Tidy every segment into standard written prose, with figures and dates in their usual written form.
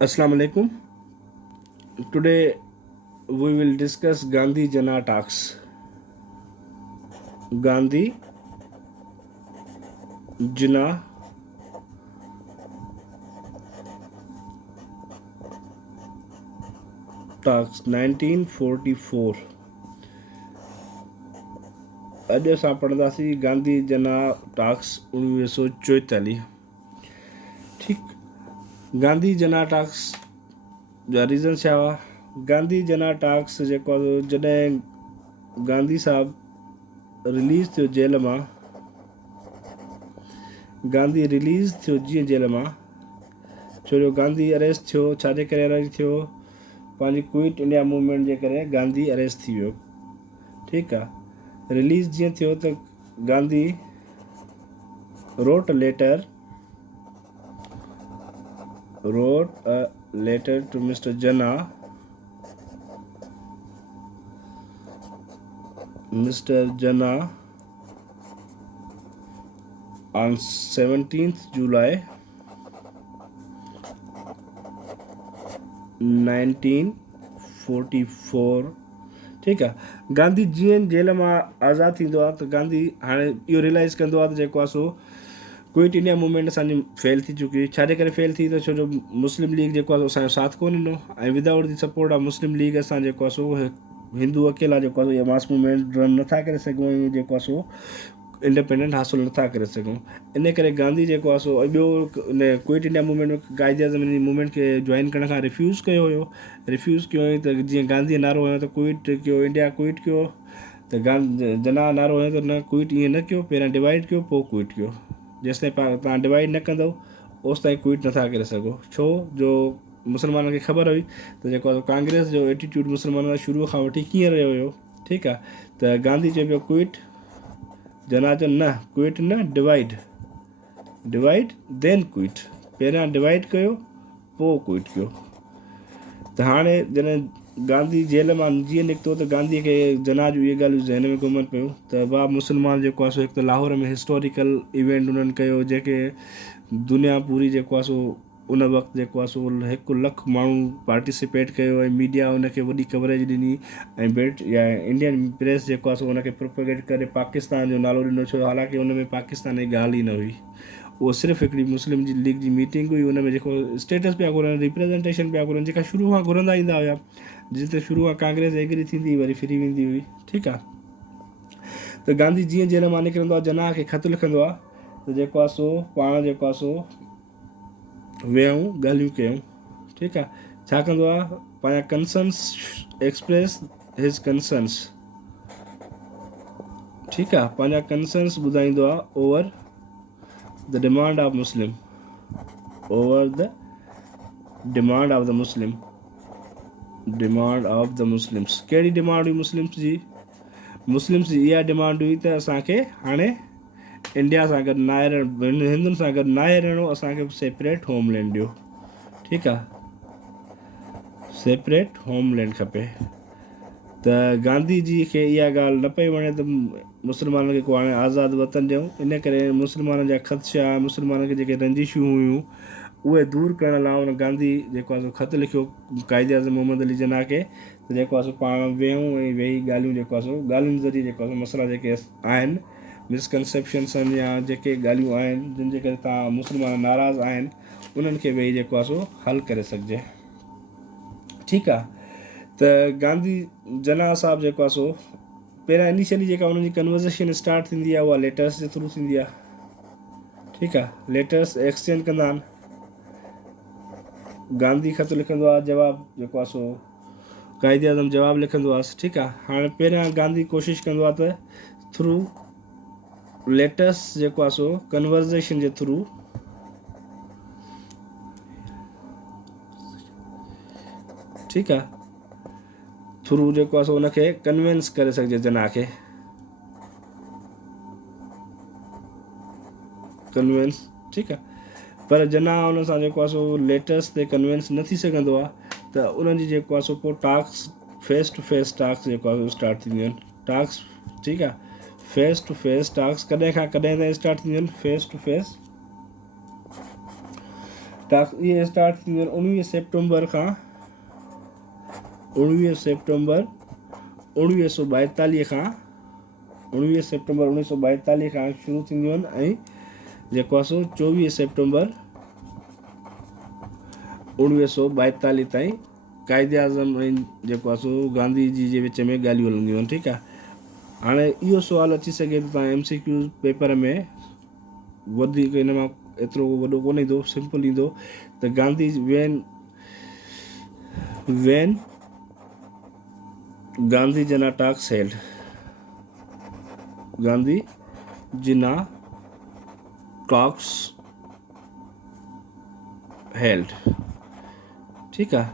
Assalamu alaikum. Today we will discuss Gandhi Jana talks. Gandhi Jana talks 1944. अॼु असां पढ़ंदासीं गांधी जना टाक्स 1944. ठीकु. गांधी जना टाक्स जा रीज़न छा हुआ? गांधी जना टाक्स जेको आहे जॾहिं गांधी साहब रिलीज़ थियो जेल मां, गांधी रिलीज़ थियो जीअं जेल मां, छो जो गांधी अरेस्ट थियो, छाजे करे अरेस्ट थियो? पंहिंजी क्विट इंडिया मूवमेंट जे करे गांधी अरेस्ट थी वियो. ठीकु आहे. रिलीज़ जीअं थियो त Gandhi wrote a letter to Mr. Jannah on 17th July 1944. ठीकु आहे. गांधी जीअं जेल मां आज़ादु थींदो आहे त गांधी हाणे इहो रियलाइज़ कंदो आहे त जेको आहे सो क्विट इंडिया मूवमेंट असांजी फेल थी चुकी हुई. छाजे करे फेल थी? त छो जो मुस्लिम लीग जेको आहे असांजो साथ कोन ॾिनो, ऐं without the support of Muslim league असां जेको आहे सो हिंदू अकेला जेको आहे इहा मास मूवमेंट रन नथा करे सघूं, ऐं जेको आहे सो इंडिपेंडेंट हासिलु नथा करे सघूं. इन करे गांधी जेको आहे सो ॿियो इन क्विट इंडिया मूवमेंट में काइदे आज़म जी मूवमेंट खे जॉइन करण खां रिफ्यूज़ कयो हुयो. रिफ्यूज़ कयो हुई त जीअं गांधीअ नारो हयो त क्विट कयो, इंडिया क्विट कयो, त जना नारो हयो त न क्विट ईअं न कयो, पहिरियां डिवाइड कयो पोइ क्विट कयो. जेसिताईं तव्हां डिवाइड न कंदव ओसिताईं क्विट नथा करे सघो. छो जो मुस्लमाननि खे ख़बर हुई त जेको आहे कांग्रेस जो एटीट्यूड मुस्लमाननि शुरूअ खां वठी कीअं रहियो हुयो. ठीकु आहे. त गांधी चए पियो क्विट, जना चयो न क्विट न, डिवाइड देन क्विट. पहिरियां डिवाइड कयो पोइ क्विट कयो. त हाणे जॾहिं गांधी जेल मां जीअं निकितो त गांधीअ खे जना जूं इहे ॻाल्हियूं ज़हन में घुमनि पियूं त बा मुस्लमान जेको आहे सो हिकु त लाहौर में हिस्टोरिकल इवेंट उन्हनि कयो जेके दुनिया पूरी जेको आहे सो उन वक़्तु जेको आहे सो 1 लख माण्हू पार्टिसिपेट कयो, ऐं मीडिया उनखे वॾी कवरेज ॾिनी, ऐं इंडियन प्रेस जेको आहे सो उनखे प्रोपेगेट करे पाकिस्तान जो नालो ॾिनो. छो हालांकि उन में पाकिस्तान जी ॻाल्हि ई न हुई. उहो सिर्फ़ु हिकिड़ी मुस्लिम जी लीग जी मीटिंग हुई. उन में जेको स्टेटस पिया घुरनि, रिप्रेज़ेंटेशन पिया घुरनि, जेका शुरू खां घुरंदा ईंदा हुया. जिते शुरू खां कांग्रेस एग्री थींदी वरी फ्री वेंदी हुई. ठीकु आहे. त गांधी जीअं जेल मां निकिरंदो आहे जना खे ख़तु लिखंदो आहे त जेको आहे सो पाण जेको आहे सो विहूं ॻाल्हियूं कयूं. ठीकु आहे. छा कंदो आहे? पंहिंजा कंसर्न्स एक्सप्रेस हिज कंसर्न्स. ठीकु आहे. पंहिंजा कंसर्न्स ॿुधाईंदो आहे over the demand of Muslim. Demand of the Muslims. कहिड़ी डिमांड हुई मुस्लिम्स जी? इहा डिमांड हुई त असांखे हाणे इंडिया सां गॾु नाहे रहणो, हिंदुनि सां गॾु नाहे रहणो, असांखे सेपरेट होमलैंड ॾियो. ठीकु आहे. सेपरेट होमलैंड खपे. त गांधी जी खे इहा ॻाल्हि न पई वणे त मुस्लमाननि खे को हाणे आज़ादु वतन ॾियूं. इन करे मुस्लमाननि जा ख़दशा, मुस्लमाननि खे जेके रंजिशूं हुयूं उहे दूरि करण लाइ हुन गांधी जेको आहे सो ख़तु लिखियो काइदे आज़म मोहम्मद अली जना खे त जेको आहे सो पाण वेहूं ऐं वेही ॻाल्हियूं जेको आहे सो ॻाल्हियुनि ज़रिए जेको आहे सो मसइला जेके आहिनि, मिसकनसेप्शन्स आहिनि या जेके ॻाल्हियूं आहिनि जिन जे करे तव्हां मुस्लमान नाराज़ आहिनि, उन्हनि खे वेही जेको आहे सो हल करे सघिजे. ठीकु आहे. त गांधी जना साहब जेको आहे सो पहिरियां इनिशियली जेका हुननि जी कन्वर्सेशन स्टार्ट थींदी आहे उहा लेटर्स जे थ्रू थींदी आहे. ठीकु आहे. लेटर्स एक्सचेंज कंदा आहिनि. गांधी ख़तु लिखंदो आहे, जवाबु जेको आहे सो काइदे आज़म जवाबु लिखंदो आहे. ठीकु आहे. हाणे पहिरियां गांधी कोशिशि कंदो आहे त थ्रू लेटर्स जेको आहे सो कन्वर्सेशन जे थ्रू ठीकु आहे थ्रू जेको आहे सो हुनखे कन्विंस करे सघिजे जना खे. कन्विंस. ठीकु आहे. पर जना हुन सां जेको आहे सो लेटर्स ते कन्विंस न थी सघंदो आहे त उन्हनि जी जेको आहे सो पोइ task face to face task जेको आहे सो स्टार्ट थींदियूं आहिनि. टास्क. ठीकु आहे. फेस टू फेस टास्क कॾहिं खां कॾहिं ताईं स्टार्ट थींदियूं आहिनि? फेस टू फेस टास्क ये स्टार्ट थींदियूं आहिनि 19 सेप्टेम्बर खां 19 सेप्टेम्बर 1942 खां 19 सेप्टेम्बर 1942 खां शुरू थींदियूं आहिनि ऐं जेको आहे सो 24 सेप्टेम्बर 1942 ताईं क़ाइदे आज़म ऐं जेको आहे सो गांधी जी जे विच में ॻाल्हियूं हलंदियूं आहिनि। ठीकु आहे। हाणे इहो सुवालु अची सघे थो तव्हां MCQ पेपर में, वधीक हिन मां एतिरो वॾो कोन ईंदो, सिंपल ईंदो त गांधी वेन गांधी जना टॉक्स हेल्ड, गांधी जिना टॉक्स हेल्ड। ठीकु आहे,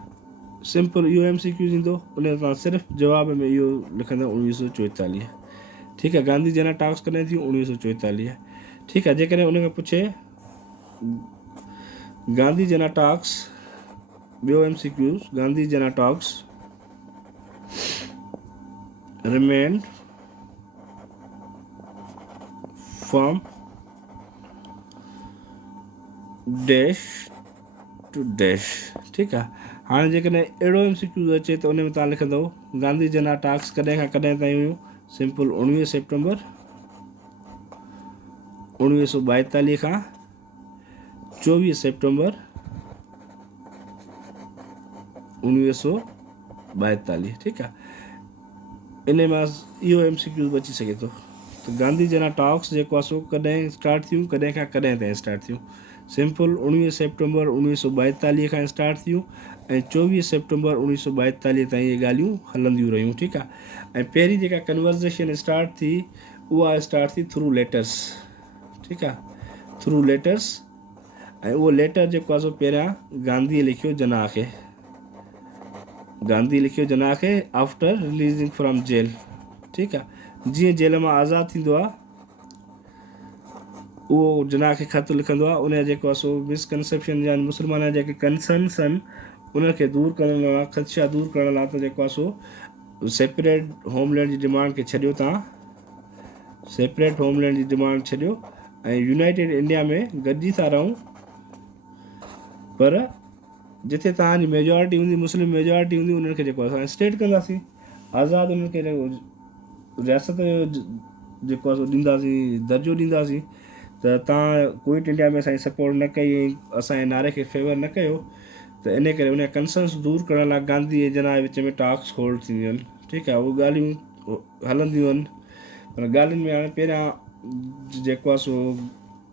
सिंपल इहो MCQ ईंदो, उन तव्हां सिर्फ़ु जवाब में इहो लिखंदा 1944। ठीकु आहे, गांधी जना टॉक्स कॾहिं थियूं 1944। ठीकु आहे, जेकॾहिं उन खां पुछे गांधी जना टॉक्स, ॿियो MCQ, गांधी जना talks remained from dash to dash. ठीकु आहे, हाणे जेकॾहिं अहिड़ो MCQ अचे त उन में तव्हां लिखंदव गांधी जना टॉक्स कॾहिं खां कॾहिं ताईं हुयूं, सिंपल 19 सेप्टेम्बर 1942 खां 24 सेप्टेम्बर 1942। ठीकु आहे, इन मां इहो MCQ बची सघे थो त गांधी जना टॉक्स जेको आहे सो कॾहिं स्टार्ट थियूं, कॾहिं खां कॾहिं ताईं स्टार्ट थियूं। सिंपल 19 सेप्टेम्बर 1942 खां स्टार्ट थियूं ऐं 24 सेप्टेम्बर 1942 ताईं इहे ॻाल्हियूं हलंदियूं रहियूं। ठीकु आहे, ऐं पहिरीं जेका कन्वर्सेशन स्टार्ट थी उहा स्टार्ट थी थ्रू लेटर्स। ठीकु आहे, थ्रू लेटर्स, ऐं उहो लेटर जेको आहे सो पहिरियां गांधीअ लिखियो जना खे, गांधी लिखियो जना खे आफ्टर रिलीजिंग फ्रॉम जेल। ठीकु आहे, जीअं जेल मां आज़ादु थींदो आहे उहो जना खे ख़त लिखंदो आहे, उनजा जेको आहे सो मिसकनसेप्शन या मुस्लमान जा जेके कंसर्न्स आहिनि उनखे दूरि करण लाइ, ख़दशा दूरि करण लाइ त जेको आहे सो सेपरेट होमलैंड जी डिमांड खे छॾियो, तव्हां सेपरेट होमलैंड जी डिमांड छॾियो ऐं यूनाइटेड इंडिया में गॾिजी था रहूं, पर जिथे तव्हांजी मेजॉरिटी हूंदी, मुस्लिम मेजॉरिटी हूंदी, उन्हनि खे जेको आहे स्टेट कंदासीं आज़ादु, उन्हनि खे रियासत जो जेको आहे सो ॾींदासीं, दर्जो ॾींदासीं। त तव्हां क्विट इंडिया में असांजी सपोर्ट न कई ऐं असांजे नारे खे फेवर न कयो, त इन करे उन कंसर्न्स दूरि करण लाइ गांधी ऐं जना जे विच में टॉक्स होल्ड थींदियूं आहिनि। ठीकु आहे, उहे ॻाल्हियूं हलंदियूं आहिनि, पर ॻाल्हियुनि में हाणे पहिरियां जेको आहे सो